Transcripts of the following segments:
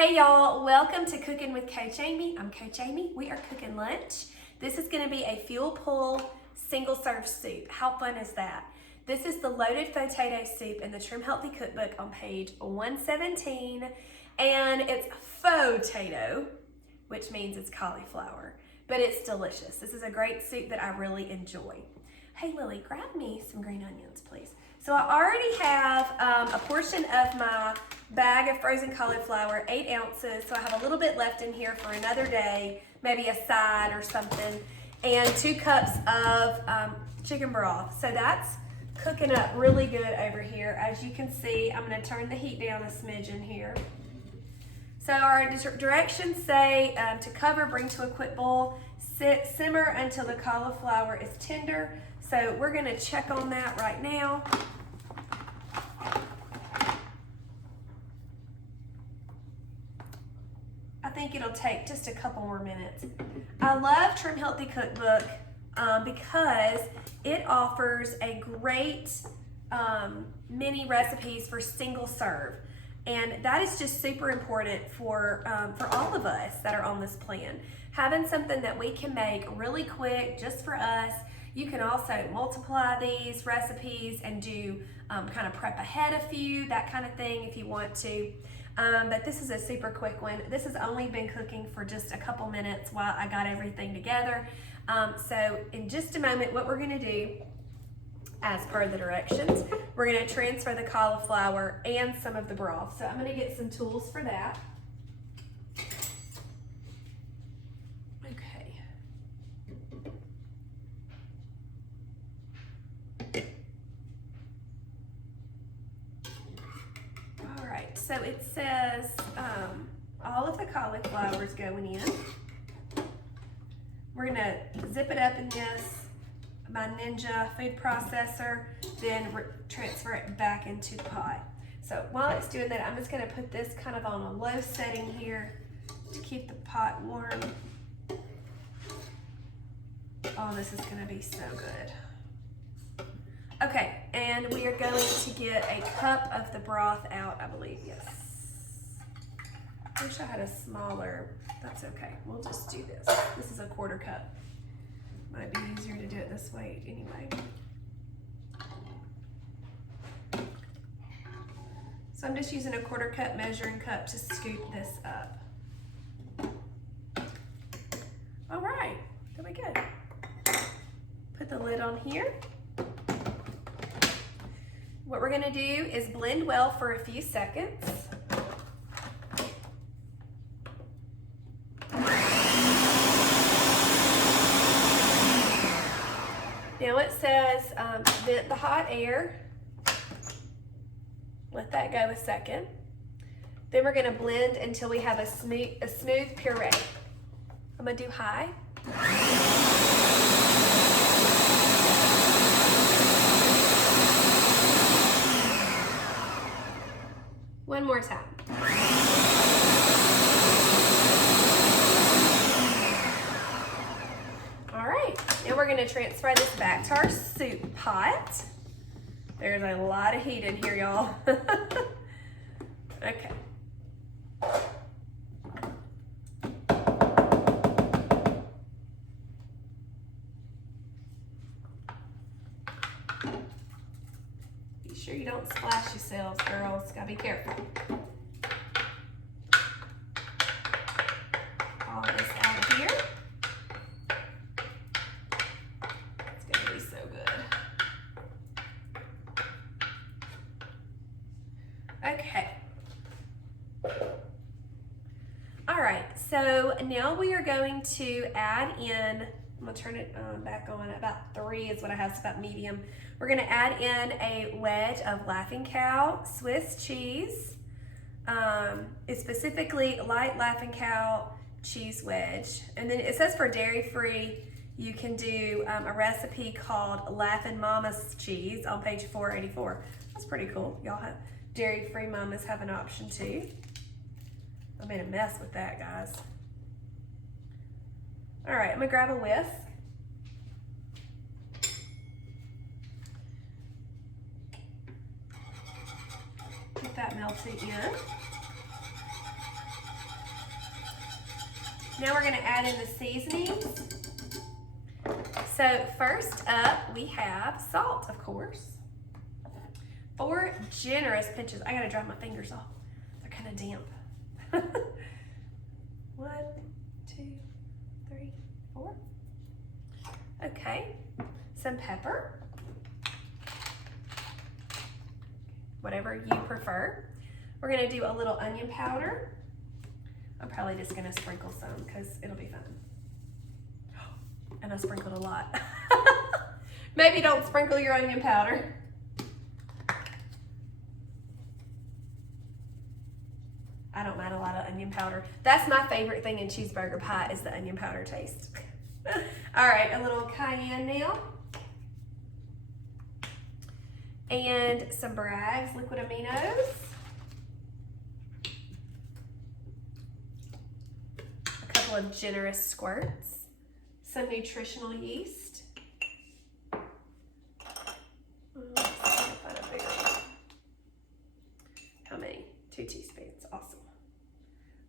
Hey y'all, welcome to Cooking with Coach Amy. I'm Coach Amy. We are cooking lunch. This is going to be a fuel pull single serve soup. How fun is that? This is the loaded potato soup in the Trim Healthy Cookbook on page 117, and it's Fotato, which means it's cauliflower, but it's delicious. This is a great soup that I really enjoy. Hey Lily, grab me some green onions, please. So I already have a portion of my bag of frozen cauliflower, 8 ounces. So I have a little bit left in here for another day, maybe a side or something, and 2 cups of chicken broth. So that's cooking up really good over here. As you can see, I'm gonna turn the heat down a smidgen here. So our directions say to cover, bring to a quick boil, simmer until the cauliflower is tender. So we're gonna check on that right now. I think it'll take just a couple more minutes. I love Trim Healthy Cookbook because it offers a great mini recipes for single serve. And that is just super important for all of us that are on this plan. Having something that we can make really quick just for us. You can also multiply these recipes and do kind of prep ahead a few, that kind of thing if you want to. But this is a super quick one. This has only been cooking for just a couple minutes while I got everything together. So in just a moment, what we're gonna do, as per the directions, we're gonna transfer the cauliflower and some of the broth. So I'm gonna get some tools for that. Okay. All right, so it says all of the cauliflower is going in. We're gonna zip it up in this, my Ninja food processor, then transfer it back into the pot. So while it's doing that, I'm just gonna put this kind of on a low setting here to keep the pot warm. Oh, this is gonna be so good. Okay, and we are going to get a cup of the broth out, I believe, yes. I wish I had a smaller, that's okay. We'll just do this. This is a 1/4 cup. Might be easier to do it this way anyway. So I'm just using a 1/4 cup measuring cup to scoop this up. All right, there we go. Put the lid on here. What we're gonna do is blend well for a few seconds. Now it says vent the hot air. Let that go a second. Then we're gonna blend until we have a smooth puree. I'm gonna do high. One more time. All right, now we're gonna transfer this back to our soup pot. There's a lot of heat in here, y'all. Okay. Be sure you don't splash yourselves, girls. Gotta be careful. All this out of here. It's gonna be so good. Okay. All right, so now we are going to add in, I'm gonna turn it back on, about 3 is what I have, so about medium. We're gonna add in a wedge of Laughing Cow Swiss cheese. It's specifically light Laughing Cow cheese wedge. And then it says for dairy-free, you can do a recipe called Laughin' Mama's cheese on page 484. That's pretty cool. Y'all have dairy-free mamas have an option too. I made a mess with that, guys. All right, I'm gonna grab a whisk. Get that melted in. Now we're gonna add in the seasonings. So first up, we have salt, of course. 4 generous pinches. I gotta dry my fingers off. They're kind of damp. 1, 2, 3, 4. Okay, some pepper. Whatever you prefer. We're gonna do a little onion powder. I'm probably just gonna sprinkle some because it'll be fun. And I sprinkled a lot. Maybe don't sprinkle your onion powder. I don't mind a lot of onion powder. That's my favorite thing in cheeseburger pie is the onion powder taste. All right, a little cayenne now. And some Bragg's liquid aminos. A couple of generous squirts. Some nutritional yeast. How many? 2 teaspoons. Awesome.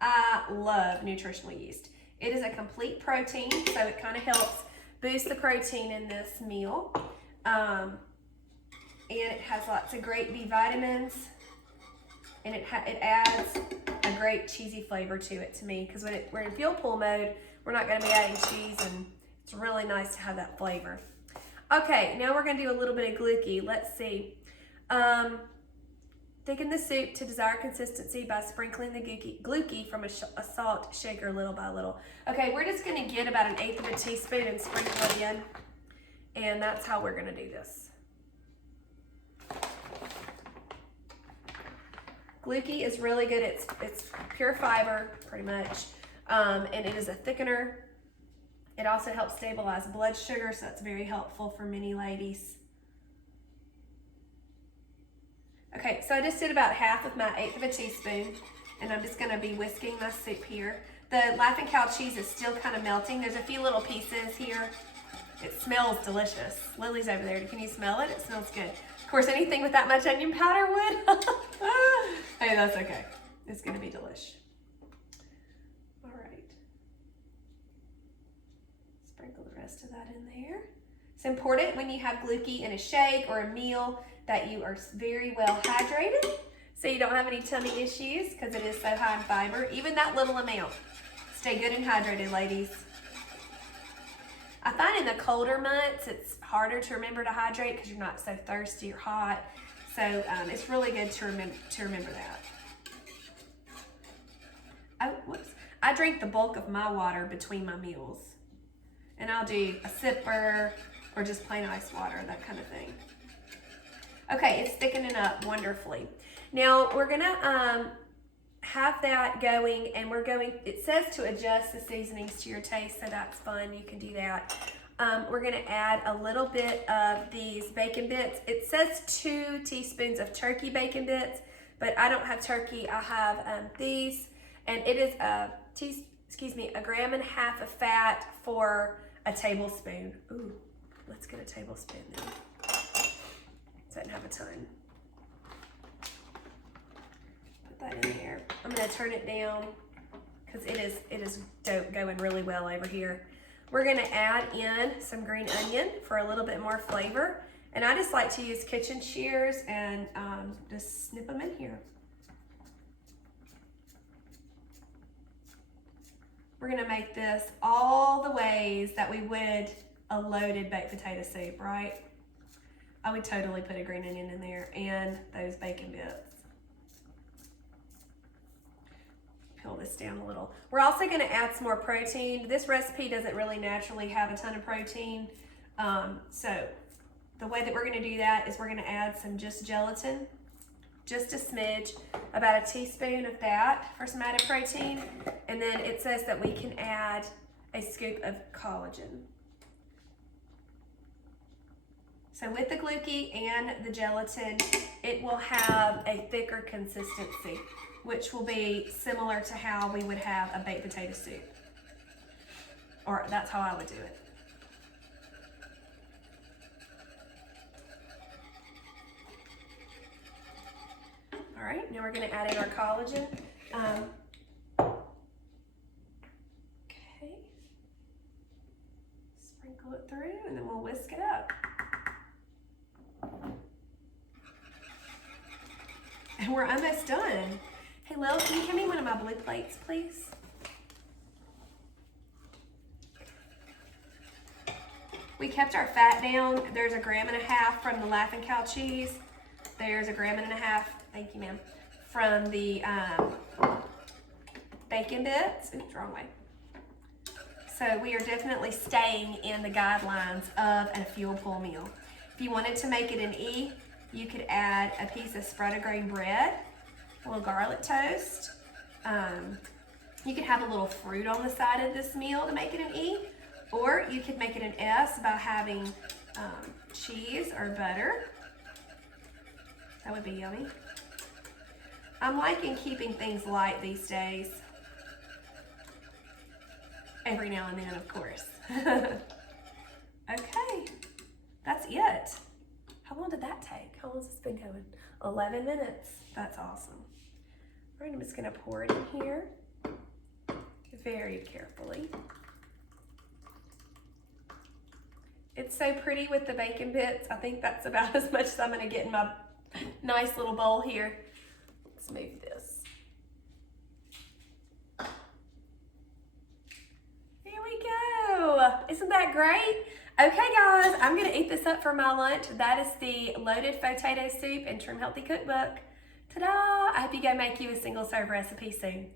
I love nutritional yeast. It is a complete protein, so it kind of helps boost the protein in this meal. And it has lots of great B vitamins, and it adds a great cheesy flavor to it to me, because when we're in fuel pull mode, we're not going to be adding cheese, and it's really nice to have that flavor. Okay, now we're going to do a little bit of gluccie. Let's see. Thicken the soup to desired consistency by sprinkling the gluccie from a salt shaker little by little. Okay, we're just going to get about 1/8 of a teaspoon and sprinkle it in, and that's how we're going to do this. Gluccie is really good. It's pure fiber, pretty much, and it is a thickener. It also helps stabilize blood sugar, so that's very helpful for many ladies. Okay, so I just did about half of my 1/8 of a teaspoon, and I'm just going to be whisking my soup here. The Laughing Cow cheese is still kind of melting. There's a few little pieces here. It smells delicious. Lily's over there. Can you smell it? It smells good. Of course, anything with that much onion powder would. Hey, that's okay. It's going to be delish. All right. Sprinkle the rest of that in there. It's important when you have gluccie in a shake or a meal that you are very well hydrated, so you don't have any tummy issues, because it is so high in fiber. Even that little amount. Stay good and hydrated, ladies. I find in the colder months, it's harder to remember to hydrate because you're not so thirsty or hot. So it's really good to remember that. Oh, whoops. I drink the bulk of my water between my meals. And I'll do a sipper or just plain ice water, that kind of thing. Okay, it's thickening up wonderfully. Now we're gonna have that going, and it says to adjust the seasonings to your taste, so that's fun, you can do that. We're gonna add a little bit of these bacon bits. It says 2 teaspoons of turkey bacon bits, but I don't have turkey, I have these, and it is a 1.5 grams of fat for a tablespoon. Ooh, let's get a tablespoon then. So I didn't have a ton. Put that in there. I'm gonna turn it down because it is going really well over here. We're gonna add in some green onion for a little bit more flavor. And I just like to use kitchen shears and just snip them in here. We're gonna make this all the ways that we would a loaded baked potato soup, right? I would totally put a green onion in there and those bacon bits. Peel this down a little. We're also going to add some more protein. This recipe doesn't really naturally have a ton of protein. So the way that we're going to do that is we're going to add some just gelatin, just a smidge, about a teaspoon of that for some added protein. And then it says that we can add a scoop of collagen. So with the gluccie and the gelatin, it will have a thicker consistency, which will be similar to how we would have a baked potato soup. Or that's how I would do it. All right, now we're gonna add in our collagen. and then we'll whisk it up. And we're almost done. Hey, Lil, can you give me one of my blue plates, please? We kept our fat down. There's 1.5 grams from the Laughing Cow cheese. There's 1.5 grams, thank you, ma'am, from the bacon bits. Oops, wrong way. So we are definitely staying in the guidelines of a fuel pull meal. If you wanted to make it an E, you could add a piece of spread grain bread, a little garlic toast. You could have a little fruit on the side of this meal to make it an E, or you could make it an S by having cheese or butter. That would be yummy. I'm liking keeping things light these days. Every now and then, of course. Okay, that's it. How long did that take? How long has this been going? 11 minutes. That's awesome. All right, I'm just gonna pour it in here very carefully. It's so pretty with the bacon bits. I think that's about as much as I'm gonna get in my nice little bowl here. Let's move this. There we go. Isn't that great? Okay guys, I'm gonna eat this up for my lunch. That is the loaded potato soup in Trim Healthy Cookbook. Ta-da! I hope you go make you a single serve recipe soon.